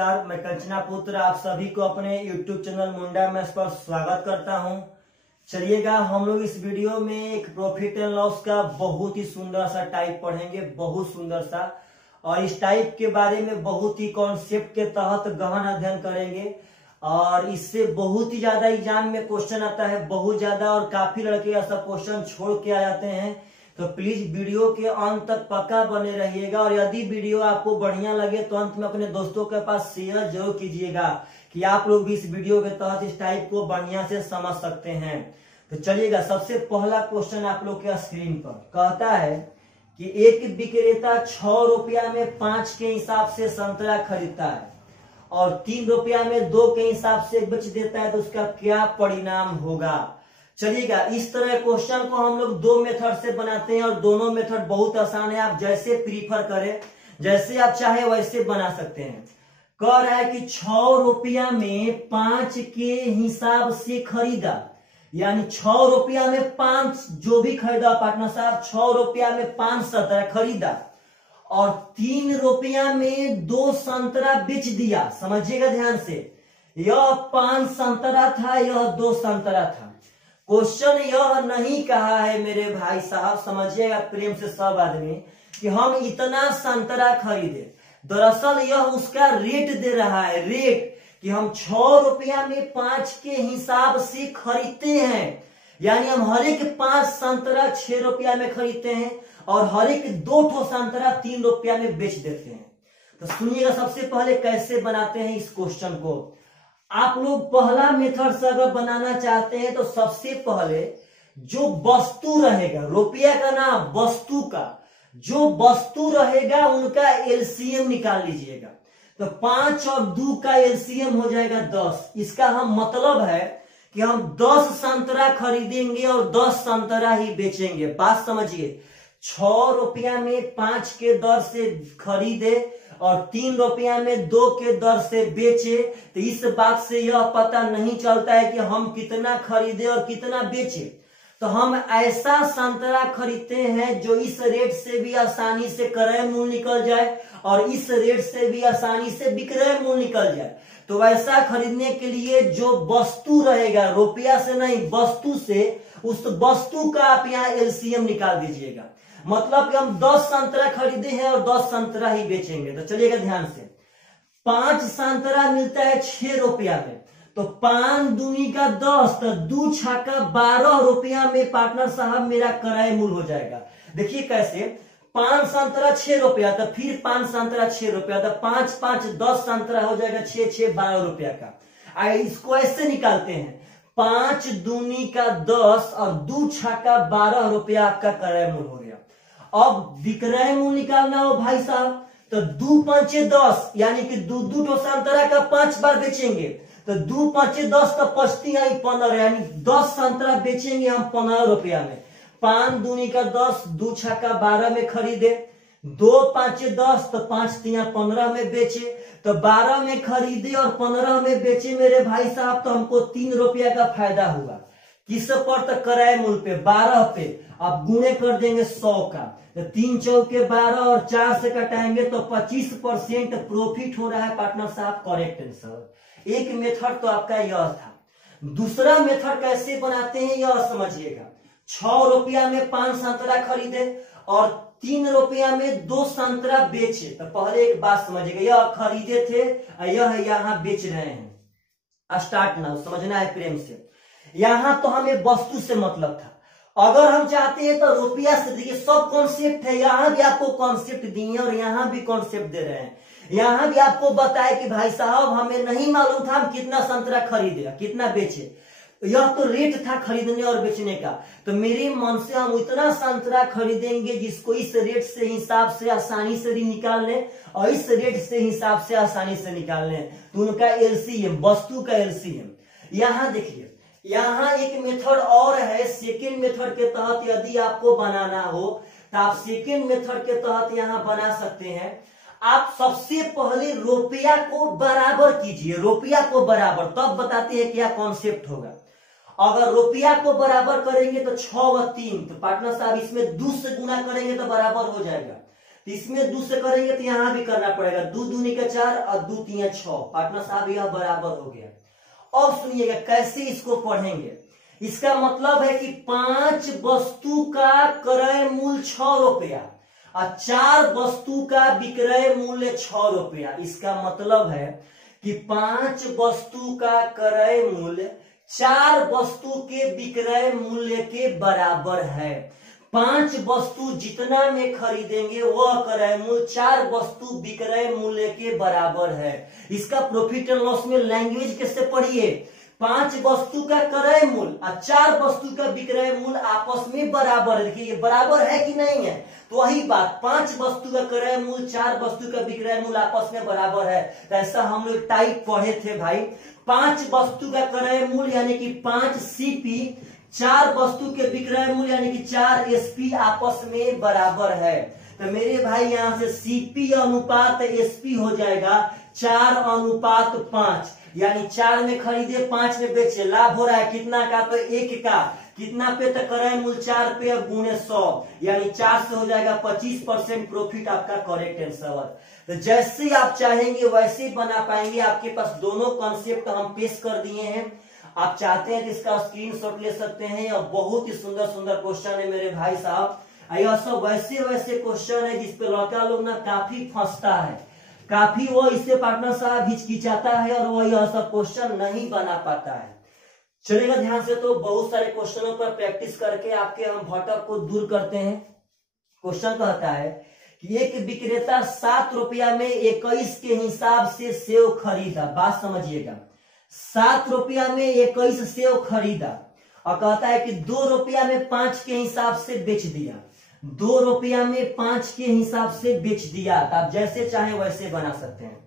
नमस्कार, मैं कंचना पुत्र आप सभी को अपने YouTube चैनल मुंडा मैथ्स पर स्वागत करता हूं। चलिएगा हम लोग इस वीडियो में एक प्रॉफिट एंड लॉस का बहुत ही सुंदर सा टाइप पढ़ेंगे, बहुत सुंदर सा, और इस टाइप के बारे में बहुत ही कॉन्सेप्ट के तहत गहन अध्ययन करेंगे और इससे बहुत ही ज्यादा एग्जाम में क्वेश्चन आता है, बहुत ज्यादा, और काफी लड़के ऐसा क्वेश्चन छोड़ के आ जाते हैं। तो प्लीज वीडियो के अंत तक पक्का बने रहिएगा और यदि वीडियो आपको बढ़िया लगे तो अंत में अपने दोस्तों के पास शेयर जरूर कीजिएगा कि आप लोग भी इस वीडियो के तहत इस टाइप को बढ़िया से समझ सकते हैं। तो चलिएगा, सबसे पहला क्वेश्चन आप लोग के स्क्रीन पर कहता है कि एक विक्रेता 6 रुपया में 5 के हिसाब से संतरा खरीदता है और 3 रुपया में 2 के हिसाब से बेच देता है, तो उसका क्या परिणाम होगा। चलिएगा, इस तरह क्वेश्चन को हम लोग 2 मेथड से बनाते हैं और दोनों मेथड बहुत आसान है। आप जैसे प्रीफर करें, जैसे आप चाहे वैसे बना सकते हैं। कह रहा है कि 6 रुपया में 5 के हिसाब से खरीदा, यानी 6 रुपया में 5 जो भी खरीदा पार्टनर साहब, 6 रुपया में 5 संतरा खरीदा और 3 रुपया में 2 संतरा बेच दिया। समझिएगा ध्यान से, यह 5 संतरा था, यह 2 संतरा था। क्वेश्चन यह नहीं कहा है मेरे भाई साहब, समझिएगा प्रेम से सब आदमी, कि हम इतना संतरा खरीदे। दरअसल यह उसका रेट दे रहा है, रेट, कि हम 6 रुपया में 5 के हिसाब से खरीदते हैं, यानी हम हर एक 5 संतरा 6 रुपया में खरीदते हैं और हर एक 2 ठो संतरा 3 रुपया में बेच देते हैं। तो सुनिएगा, सबसे पहले कैसे बनाते हैं इस क्वेश्चन को। आप लोग पहला मेथड से अगर बनाना चाहते हैं तो सबसे पहले जो वस्तु रहेगा, रुपया का ना, वस्तु का जो वस्तु रहेगा उनका एलसीएम निकाल लीजिएगा। तो 5 और 2 का एलसीएम हो जाएगा 10। इसका हम मतलब है कि हम 10 संतरा खरीदेंगे और 10 संतरा ही बेचेंगे। बात समझिए, 6 रुपया में 5 के दर से खरीदे और 3 रुपया में 2 के दर से बेचे, तो इस बात से यह पता नहीं चलता है कि हम कितना खरीदे और कितना बेचे। तो हम ऐसा संतरा खरीदते हैं जो इस रेट से भी आसानी से क्रय मूल्य निकल जाए और इस रेट से भी आसानी से विक्रय मूल्य निकल जाए। तो वैसा खरीदने के लिए जो वस्तु रहेगा, रुपया से नहीं वस्तु से, उस वस्तु का आप यहाँ एलसीएम निकाल दीजिएगा। मतलब कि हम 10 संतरा खरीदे हैं और 10 संतरा ही बेचेंगे। तो चलिएगा ध्यान से, 5 संतरा मिलता है 6 रुपया में, तो 5 दूनी का 10, तो 2 छक्का 12 रुपया में पार्टनर साहब मेरा क्रय मूल्य हो जाएगा। देखिए कैसे, 5 संतरा 6 रुपया, तो फिर 5 संतरा 6 रुपया, तो 5 5 10 संतरा हो जाएगा 6 6 12 रुपया का। इसको ऐसे निकालते हैं, 5 दूनी का 10 और 2 छक्का 12 रुपया आपका क्रय मूल्य हो गया। अब विक्रय मूल्य निकालना हो भाई साहब, तो 2 5 10, यानी कि 2 ठो संतरा का 5 बार बेचेंगे, तो 2 5 10 तो 5 15, यानी 10 संतरा बेचेंगे हम 15 रुपया में। 5 दूनी का 10, 2 छक्का 12 में खरीदे, 2 5 10, तो 5 3 15 में बेचे, तो 12 में खरीदे और 15 में बेचे मेरे भाई साहब, तो हमको 3 रुपया का फायदा हुआ। किस पर? तो क्रय मूल्य पे, 12 पे। अब गुणे कर देंगे 100 का, तो 3 चौके 12 और 4 से कटाएंगे तो 25% प्रॉफिट हो रहा है पार्टनर साहब। Correct answer. एक मेथड तो आपका यह था। दूसरा मेथड कैसे बनाते हैं यह समझिएगा। 6 रुपया में 5 संतरा खरीदे और 3 रुपया में 2 संतरा बेचे। तो पहले एक बात समझिएगा, यह खरीदे थे, यह यहाँ बेच रहे हैं। स्टार्ट ना समझना है प्रेम से। यहां तो हमें वस्तु से मतलब था, अगर हम चाहते हैं तो रुपया से। देखिए सब कॉन्सेप्ट है, यहां भी आपको कॉन्सेप्ट दिए और यहां भी कॉन्सेप्ट दे रहे हैं। यहां भी आपको बताए कि भाई साहब हमें नहीं मालूम था हम कितना संतरा खरीदे कितना बेचे, यह तो रेट था खरीदने और बेचने का। तो मेरे मन से हम इतना संतरा खरीदेंगे जिसको इस रेट से हिसाब से आसानी से भी निकाल लें और इस रेट से हिसाब से आसानी से निकाल लें। तो उनका एलसीएम, वस्तु का एलसीएम। यहां देखिए, यहाँ एक मेथड और है। सेकेंड मेथड के तहत यदि आपको बनाना हो तो आप सेकेंड मेथड के तहत यहाँ बना सकते हैं। आप सबसे पहले रुपया को बराबर कीजिए, रुपया को बराबर, तब बताते हैं क्या कॉन्सेप्ट होगा। अगर रुपया को बराबर करेंगे तो 6 व 3, तो पार्टनर साहब इसमें 2 से गुना करेंगे तो बराबर हो जाएगा। तो इसमें 2 से करेंगे तो यहां भी करना पड़ेगा, 2 दूनी का 4 और 2 तीन 6। पार्टनर साहब यह बराबर हो गया। अब सुनिएगा कैसे इसको पढ़ेंगे। इसका मतलब है कि 5 वस्तु का क्रय मूल्य 6 रुपया और 4 वस्तु का विक्रय मूल्य 6 रुपया। इसका मतलब है कि 5 वस्तु का क्रय मूल्य 4 वस्तु के विक्रय मूल्य के बराबर है। 5 वस्तु जितना में खरीदेंगे वह क्रय मूल्य 4 वस्तु विक्रय मूल्य के बराबर है। इसका प्रॉफिट एंड लॉस में लैंग्वेज कैसे पढ़िए, 5 वस्तु का क्रय मूल्य और 4 वस्तु का विक्रय मूल्य आपस में बराबर है। देखिए ये बराबर है कि नहीं है, तो वही बात 5 वस्तु का क्रय मूल्य 4 वस्तु का विक्रय मूल्य आपस में बराबर है। तो ऐसा हम लोग टाइप पढ़े थे भाई, 5 वस्तु का क्रय मूल्य यानी कि 5 सीपी, 4 वस्तु के विक्रय मूल्य यानी कि 4 एसपी आपस में बराबर है। तो मेरे भाई यहां से सीपी अनुपात एसपी हो जाएगा 4:5, यानी 4 में खरीदे 5 में बेचे, लाभ हो रहा है कितना का, तो 1 का। कितना पे, तो क्रय मूल्य 4 पे गुणे 100, यानी 4 से हो जाएगा 25% प्रॉफिट आपका करेक्ट आंसर। तो जैसे आप चाहेंगे वैसे ही बना पाएंगे। आपके पास दोनों कॉन्सेप्ट हम पेश कर दिए हैं, आप चाहते हैं कि इसका स्क्रीनशॉट ले सकते हैं। और बहुत ही सुंदर सुंदर क्वेश्चन है मेरे भाई साहब। यह सब वैसे वैसे क्वेश्चन है जिसपे लड़का लोग ना काफी फंसता है, काफी वो इससे पार्टनर साहब हिचकिचाता है और वो यह सब क्वेश्चन नहीं बना पाता है। चलेगा ध्यान से, तो बहुत सारे क्वेश्चनों पर प्रैक्टिस करके आपके हम भटक को दूर करते हैं। क्वेश्चन कहता है कि एक विक्रेता 7 रुपया में 21 के हिसाब से सेव खरीदा। बात समझिएगा, 7 रुपया में 21 सेव खरीदा और कहता है कि 2 रुपया में 5 के हिसाब से बेच दिया। 2 रुपया में 5 के हिसाब से बेच दिया। तो आप जैसे चाहे वैसे बना सकते हैं।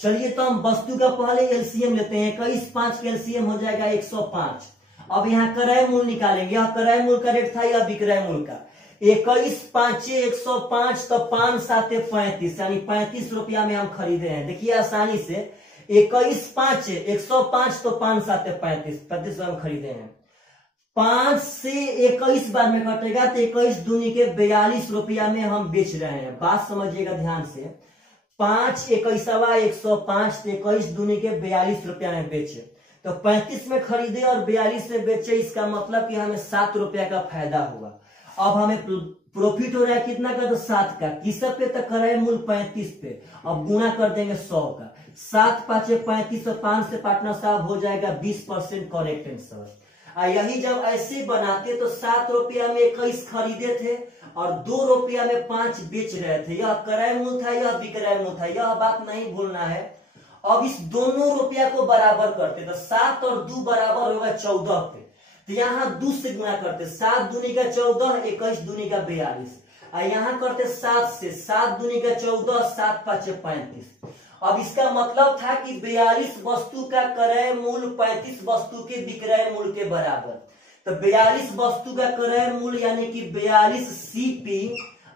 चलिए तो हम वस्तु का पहले एलसीएम लेते हैं। 21 5 का एलसीएम हो जाएगा 105। अब यहाँ क्रय मूल्य निकालेंगे। यह क्रय मूल्य का रेट था या विक्रय मूल्य का। 21 5 105, तो 5 7 35, यानी 35 रुपया में हम खरीदे हैं। देखिए आसानी से 21 5 105, तो 5 7 35, 35 हम खरीदे हैं। 5 से 21 बार में कटेगा तो 21 दूनी के 42 रुपया में हम बेच रहे हैं। बात समझिएगा ध्यान से, 5 21 105, 21 दूनी के 42 रुपया में बेचे, तो 35 में खरीदे और 42 में बेचे। इसका मतलब कि हमें 7 रुपया का फायदा हुआ। अब हमें प्रॉफिट हो रहा है कितना का, तो 7 का। किस पे, तो क्रय मूल्य 35 पे। अब गुना कर देंगे 100 का। 7 5 35 और 5 से पार्टनर साहब हो जाएगा 20% करेक्ट आंसर। यही जब ऐसे बनाते तो 7 रुपया में 21 खरीदे थे और 2 रुपया में 5 बेच रहे थे। यह क्रय मूल्य था, यह विक्रय मूल्य था, यह बात नहीं भूलना है। अब इस दोनों रुपया को बराबर करते तो 7 और 2 बराबर होगा 14 पे, तो यहाँ 2 से गुणा करते। 7 दूनी का 14, 21 दूनी का 42। यहाँ करते 7 से, 7 दूनी का 14, 7 5 35। अब इसका मतलब था कि 42 वस्तु का क्रय मूल्य 35 वस्तु के विक्रय मूल्य के बराबर। तो 42 वस्तु का क्रय मूल्य यानी कि 42 सीपी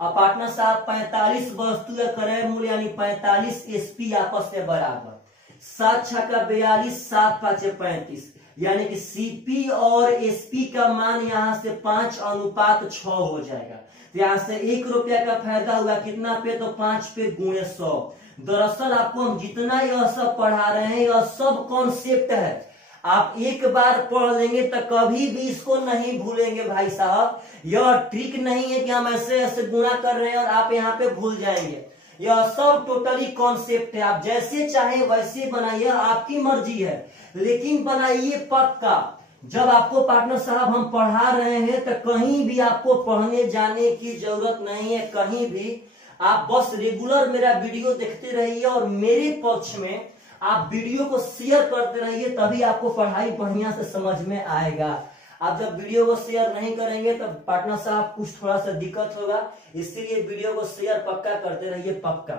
और पार्टनर साहब 45 वस्तु का क्रय मूल्य यानी 45 एसपी आपस में बराबर। 7 6 का 42, 7 5 35, यानी कि सीपी और एसपी का मान यहाँ से 5:6 हो जाएगा। तो यहाँ से 1 रुपया का फायदा हुआ कितना पे, तो 5 पे गुणे 100। दरअसल आपको हम जितना यह सब पढ़ा रहे हैं यह सब कॉन्सेप्ट है। आप एक बार पढ़ लेंगे तो कभी भी इसको नहीं भूलेंगे भाई साहब। यह ट्रिक नहीं है कि हम ऐसे ऐसे गुणा कर रहे हैं और आप यहाँ पे भूल जाएंगे। यह सब टोटली कॉन्सेप्ट है। आप जैसे चाहे वैसे बनाइए, आपकी मर्जी है, लेकिन बनाइए पक्का। जब आपको पार्टनर साहब हम पढ़ा रहे हैं तो कहीं भी आपको पढ़ने जाने की जरूरत नहीं है, कहीं भी। आप बस रेगुलर मेरा वीडियो देखते रहिए और मेरे पक्ष में आप वीडियो को शेयर करते रहिए, तभी आपको पढ़ाई बढ़िया से समझ में आएगा। आप जब वीडियो को शेयर नहीं करेंगे तो पार्टनर साहब कुछ थोड़ा सा दिक्कत होगा, इसीलिए वीडियो को शेयर पक्का करते रहिए, पक्का।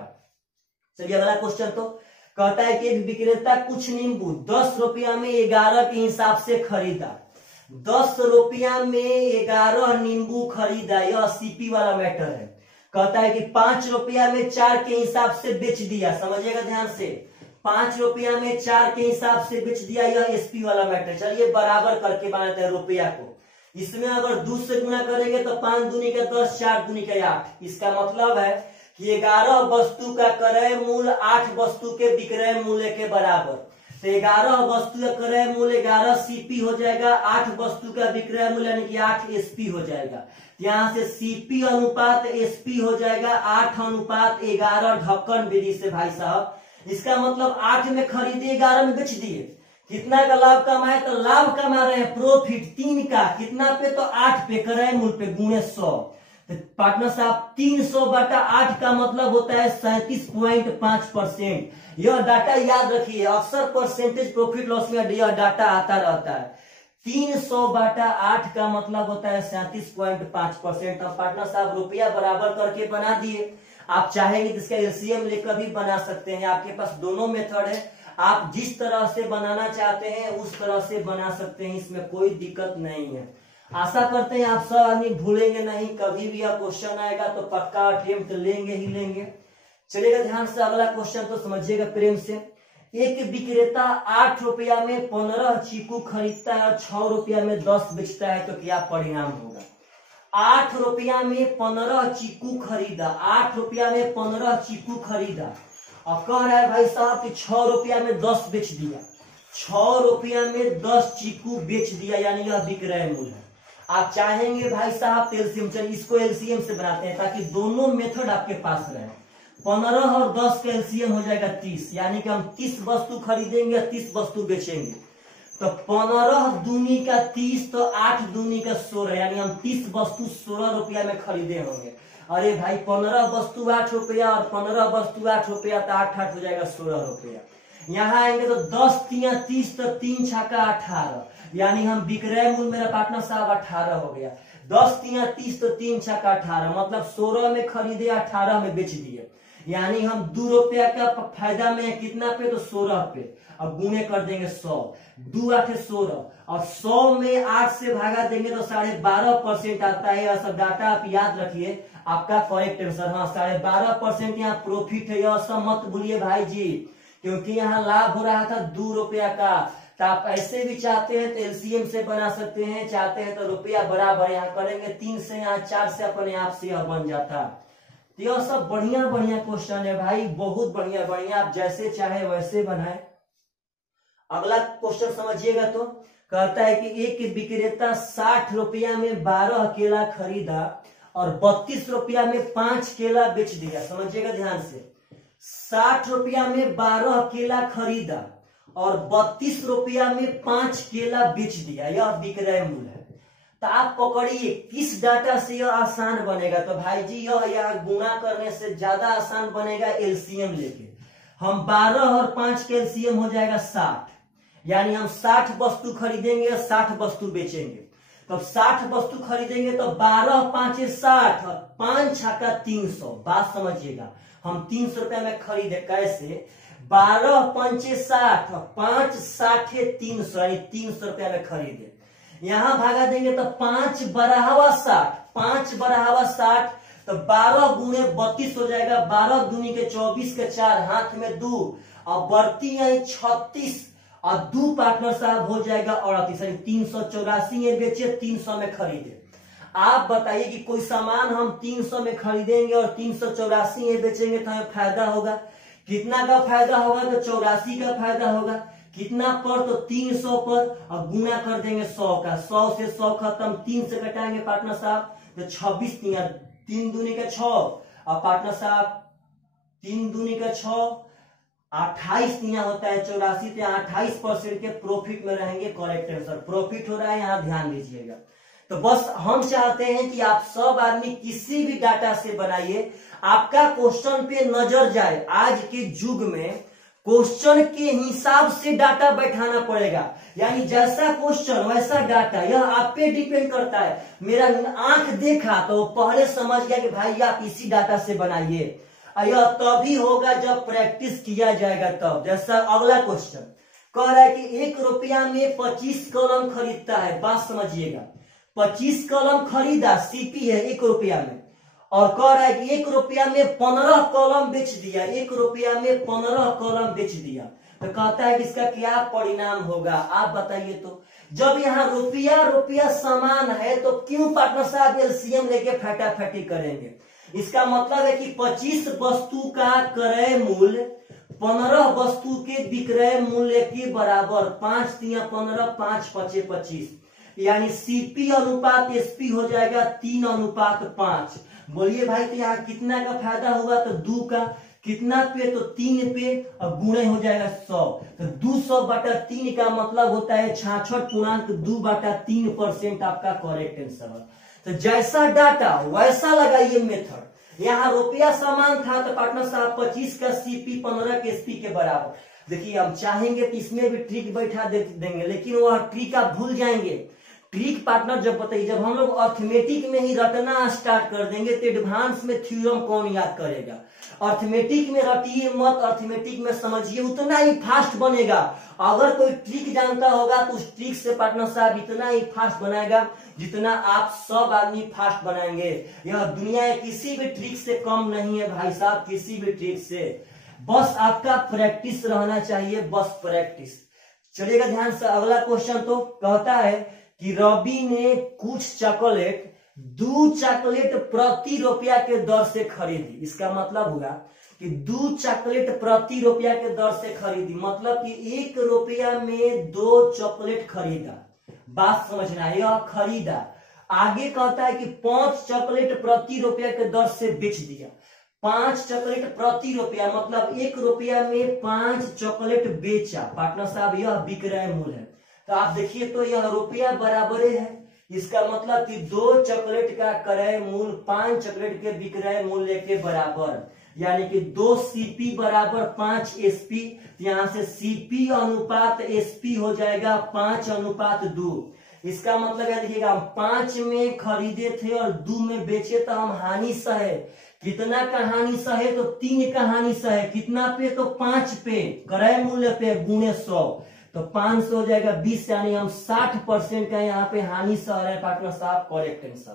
चलिए अगला क्वेश्चन तो कहता है कि एक विक्रेता कुछ नींबू 10 रुपया में 11 के हिसाब से खरीदा। 10 रुपया में 11 नींबू खरीदा, यह सीपी वाला मैटर है। कहता है कि 5 रुपया में 4 के हिसाब से बेच दिया। समझिएगा ध्यान से, 5 रुपया में 4 के हिसाब से बेच दिया, यह एसपी वाला मैटर। चलिए बराबर करके बनाते हैं रुपया को। इसमें अगर 2 से गुणा करेंगे तो 5 दूनी का 10, 4 दूनी का 8। इसका मतलब है कि 11 वस्तु का क्रय मूल्य 8 वस्तु के विक्रय मूल्य के बराबर। तो 11 वस्तु का क्रय मूल्य 11 सीपी हो जाएगा, 8 वस्तु का विक्रय मूल्य यानी कि 8 एसपी हो जाएगा। यहाँ से सीपी अनुपात एसपी हो जाएगा 8 अनुपात 11 ढक्कन विधि से भाई साहब। इसका मतलब 8 में खरीदे 11 में बेच दिए, कितना का लाभ कमाए? तो लाभ कमा रहे हैं प्रॉफिट 3 का, कितना पे? तो 8 पे, क्रय मूल्य पे गुणे 100। तो पार्टनर साहब 300/8 का मतलब होता है 37.5%। यह डाटा याद रखिए, अक्सर परसेंटेज प्रॉफिट लॉस में यह डाटा आता रहता है। 300/8 का मतलब होता है 37.5%। अब पार्टनर साहब रुपया बराबर करके बना दिए। आप चाहेंगे तो इसका एलसीएम लेकर भी बना सकते हैं, आपके पास दोनों मेथड है। आप जिस तरह से बनाना चाहते हैं उस तरह से बना सकते हैं, इसमें कोई दिक्कत नहीं है। आशा करते हैं आप सब आदमी भूलेंगे नहीं, कभी भी आप क्वेश्चन आएगा तो पक्का अटेम्प्ट लेंगे ही लेंगे। चलिएगा ध्यान से, अगला क्वेश्चन तो समझिएगा प्रेम से। एक विक्रेता 8 रुपया में 15 चीकू खरीदता है और 6 रुपया में 10 बेचता है, तो क्या परिणाम होगा? 8 रुपया में 15 चीकू खरीदा, 8 रुपया में 15 चीकू खरीदा और कह रहा है भाई साहब कि 6 रुपया में 10 बेच दिया। 6 रुपया में 10 चीकू बेच दिया, यानी यह विक्रय मूल्य है। आप चाहेंगे भाई साहब एलसीएम, चलिए इसको एलसीएम से बनाते हैं ताकि दोनों मेथड आपके पास रहे। 15 और 10 का एलसीएम हो जाएगा 30, यानी कि हम 30 वस्तु खरीदेंगे 30 वस्तु बेचेंगे। तो 15 दूनी का 30, तो 8 दूनी का 16, यानी हम 30 वस्तु 16 रुपया में खरीदे होंगे। अरे भाई 15 वस्तु 8 रुपया और 15 वस्तु 8 रुपया, तो 8 हो जाएगा 16 रुपया। यहाँ आएंगे तो 10 तिया 30, तो 3 छक्का 18, यानी हम विक्रय मूल्य मेरा पार्टनर साहब 18 हो गया। 10 तिया 30, तो 3 छक्का 18, मतलब 16 में खरीदे 18 में बेच दिए, यानी हम 2 रुपया का फायदा में, कितना पे? तो 16 पे। अब गुणे कर देंगे 100, 2 8 16 और 100 में 8 से भागा देंगे तो 12.5% आता है। यह सब डाटा आप याद रखिए, आपका करेक्ट आंसर। हाँ 12.5% यहाँ प्रॉफिट है, यह सब मत भूलिए भाई जी, क्योंकि यहाँ लाभ हो रहा था 2 रुपया का। तो आप ऐसे भी चाहते हैं तो एलसीएम से बना सकते हैं, चाहते हैं तो रुपया बराबर यहाँ करेंगे, 3 से यहाँ 4 से अपने आप से यह बन जाता। तो यह सब बढ़िया बढ़िया क्वेश्चन है भाई, बहुत बढ़िया बढ़िया, आप जैसे चाहे वैसे बनाए। अगला क्वेश्चन समझिएगा, तो कहता है कि एक विक्रेता 60 रुपया में 12 केला खरीदा और 32 रुपया में 5 केला बेच दिया। समझिएगा ध्यान से, 60 रुपया में 12 केला खरीदा और 32 रुपया में 5 केला बेच दिया, यह विक्रय मूल्य है। तो आप पकड़िए किस डाटा से यह आसान बनेगा? तो भाई जी यह यहाँ गुणा करने से ज्यादा आसान बनेगा एलसीएम लेके। हम 12 और 5 के एलसीएम हो जाएगा 60, यानी हम 60 वस्तु खरीदेंगे और 60 वस्तु बेचेंगे। तो 60 वस्तु खरीदेंगे तो 12 5 60 और 5 छक्का 300। बात समझिएगा, हम 300 रुपया में खरीदे, कैसे? 12 5 60 और 5 60 300, यानी 300 रुपया में खरीदे। यहां भागा देंगे तो 5 बराबर 60, 5 बराबर 60, तो 12 गुणे 32 हो जाएगा। 12 दूनी के 24 के 4, हाथ में 2 और बढ़ती है 36 और 2 पार्टनर साहब हो जाएगा 38, यानी 384 ये बेचे, 300 में खरीदे। आप बताइए कि कोई सामान हम 300 में खरीदेंगे और 384 ये बेचेंगे तो हमें फायदा होगा। कितना का फायदा होगा? तो 84 का फायदा होगा। कितना पर? तो 300 पर, और गुना कर देंगे 100 का। 100 से 100 खत्म, 3 से घटाएंगे पार्टनर साहब तो 26 3 दूनी का 6 और पार्टनर साहब 3 दूनी का 6, 28 यहाँ होता है 84, 28% के प्रॉफिट में रहेंगे। करेक्ट आंसर प्रॉफिट हो रहा है, यहाँ ध्यान दीजिएगा। तो बस हम चाहते हैं कि आप सब आदमी किसी भी डाटा से बनाइए, आपका क्वेश्चन पे नजर जाए। आज के युग में क्वेश्चन के हिसाब से डाटा बैठाना पड़ेगा, यानी जैसा क्वेश्चन वैसा डाटा, यह आप पे डिपेंड करता है। मेरा आंख देखा तो पहले समझ गया कि भाई आप इसी डाटा से बनाइए। यह तभी होगा जब प्रैक्टिस किया जाएगा तब। जैसा अगला क्वेश्चन कह रहा है कि 1 रुपया में 25 कलम खरीदता है। बात समझिएगा, 25 कलम खरीदा, सीपी है 1 रुपया में, और कह रहा है कि 1 रुपया में 15 कलम बेच दिया। 1 रुपया में 15 कलम बेच दिया, तो कहता है कि इसका क्या परिणाम होगा? आप बताइए। तो जब यहाँ रुपया रुपया समान है तो क्यों पार्टनर साहब एलसीएम लेके फटाफटी करेंगे? इसका मतलब है कि 25 वस्तु का क्रय मूल्य 15 वस्तु के विक्रय मूल्य के बराबर। 5 तिया 15, 5 पचे 25, यानी सीपी अनुपात एसपी हो जाएगा 3:5। बोलिए भाई तो यहाँ कितना का फायदा होगा? तो 2 का। कितना पे? तो 3 पे, और गुणे हो जाएगा 100। तो 200/3 का मतलब होता है 66.2/3% आपका करेक्ट आंसर है। तो जैसा डाटा वैसा लगाइए मेथड। यहाँ रुपया समान था तो पार्टनर साहब 25 का सीपी 15 के एसपी के बराबर। देखिए हम चाहेंगे तो इसमें भी ट्रिक बैठा देंगे, लेकिन वह ट्रिक आप भूल जाएंगे। ट्रिक पार्टनर जब बताइए, जब हम लोग अर्थमेटिक में ही रटना स्टार्ट कर देंगे तो एडवांस में थ्योरम कौन याद करेगा? अर्थमेटिक में रटिए मत, अर्थमेटिक में समझिए, उतना ही फास्ट बनेगा। अगर कोई ट्रिक जानता होगा तो उस ट्रिक से पार्टनर साहब इतना ही फास्ट बनाएगा जितना आप सब आदमी फास्ट बनाएंगे। यह दुनिया किसी भी ट्रिक से कम नहीं है भाई साहब, किसी भी ट्रिक से। बस आपका प्रैक्टिस रहना चाहिए, बस प्रैक्टिस। चलिएगा ध्यान से, अगला क्वेश्चन तो कहता है कि रवि ने कुछ चॉकलेट 2 चॉकलेट प्रति रुपया के दर से खरीदी। इसका मतलब होगा कि 2 चॉकलेट प्रति रुपया के दर से खरीदी, मतलब कि 1 रुपया में 2 चॉकलेट खरीदा। बात समझना है, यह खरीदा। आगे कहता है कि 5 चॉकलेट प्रति रुपया के दर से बेच दिया। 5 चॉकलेट प्रति रुपया मतलब 1 रुपया में 5 चॉकलेट बेचा। पार्टनर साहब यह विक्रय मूल्य है। तो आप देखिए तो यह रुपया बराबर है, इसका मतलब कि 2 चॉकलेट का क्रय मूल्य 5 चॉकलेट के विक्रय मूल्य के बराबर, यानी कि 2 सीपी बराबर 5 एसपी। यहां से सीपी अनुपात एसपी हो जाएगा 5:2। इसका मतलब है देखिएगा, हम 5 में खरीदे थे और 2 में बेचे तो हम हानि सहे। कितना का हानि सहे? तो 3 का हानि सहे। कितना पे? तो 5 पे, क्रय मूल्य पे गुणे 100, तो 500 हो जाएगा 20, यानी हम 60% का यहाँ पे हानि सह रहे हैं। पार्टनर साहब करेक्ट आंसर।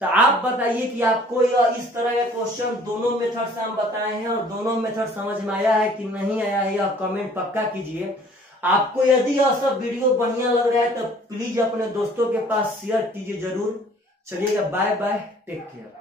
तो आप बताइए कि आपको यह इस तरह का क्वेश्चन दोनों मेथड से हम बताए हैं और दोनों मेथड समझ में आया है कि नहीं आया है, यह कमेंट पक्का कीजिए। आपको यदि यह सब वीडियो बढ़िया लग रहा है तो प्लीज अपने दोस्तों के पास शेयर कीजिए जरूर। चलिएगा, बाय बाय, टेक केयर।